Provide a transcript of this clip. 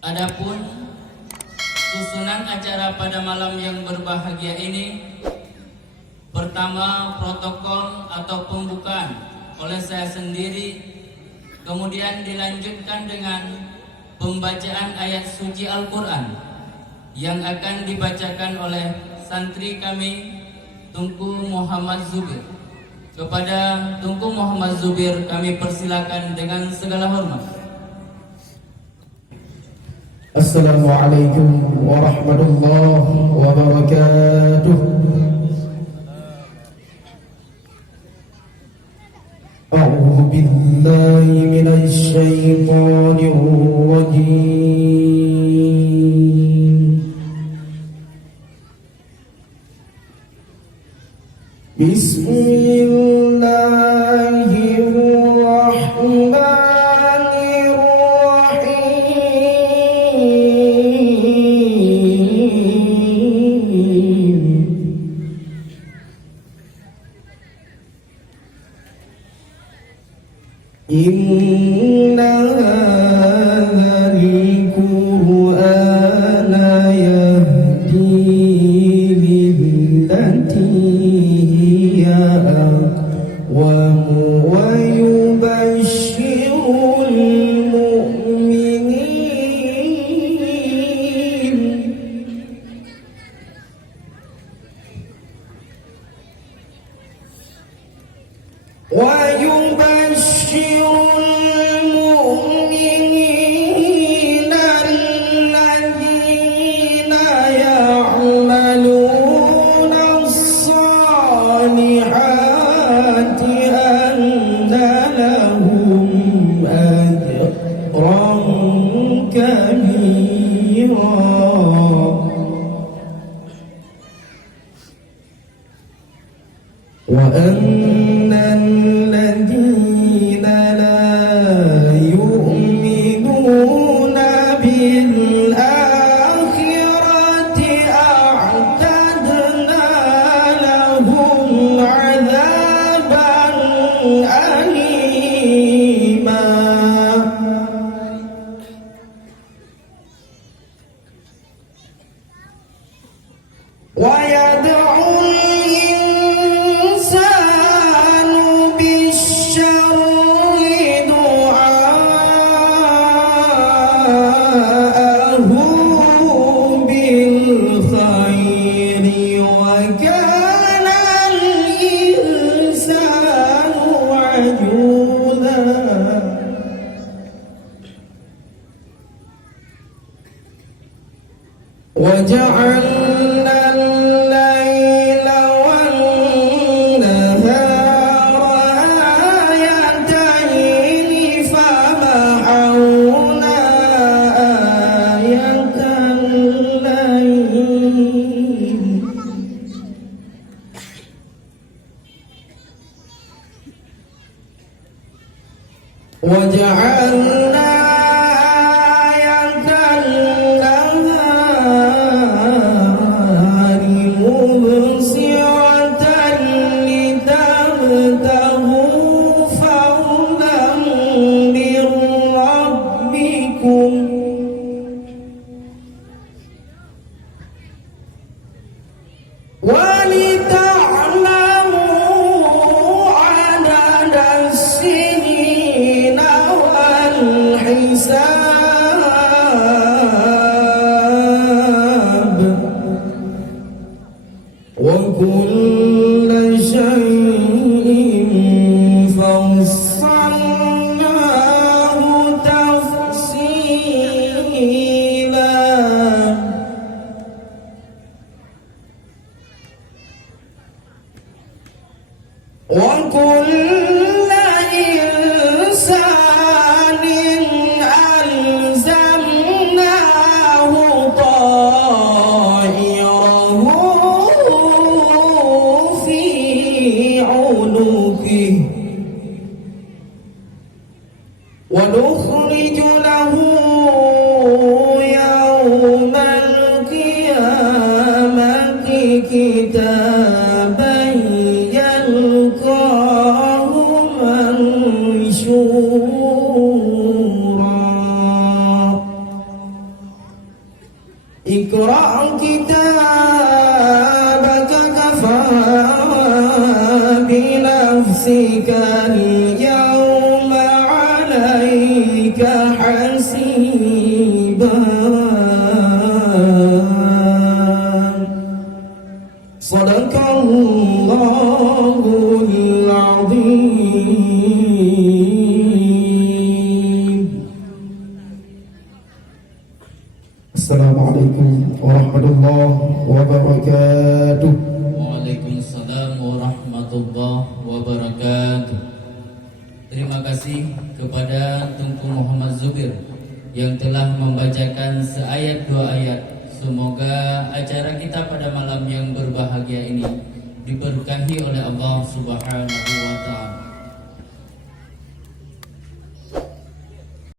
Adapun susunan acara pada malam yang berbahagia ini, pertama protokol atau pembukaan oleh saya sendiri, kemudian dilanjutkan dengan pembacaan ayat suci Al-Quran yang akan dibacakan oleh santri kami Tunku Muhammad Zubir. Kepada Tunku Muhammad Zubir kami persilakan dengan segala hormat. Assalamualaikum warahmatullahi wabarakatuh. A'udzu billahi minasy syaithanir rajim. Inna hadzal Qur'ana yahdi lillati hiya aqwam wa yubashshirul mu'minin الذين يعملون الصالحات أن لهم أجرا كبيرا وأن الذين لا يؤمنون بالآخرة أعتدنا لهم عذابا أليما ويدعو الإنسان بالشر دعاءه بالخير وكان الإنسان عجولا وجعلنا الليل والنهار آيتين فمحونا آية الليل وجعلنا آية النهار اقرأ كتابك كفى بنفسك اليوم عليك حسيبا صدق الله العظيم. السلام عليكم ورحمة الله وبركاته. Waalaikumsalam warahmatullahi wabarakatuh. Terima kasih kepada Tunku Muhammad Zubir yang telah membacakan seayat dua ayat. Semoga acara kita pada malam yang berbahagia ini diberkahi oleh Allah Subhanahu wa Ta'ala.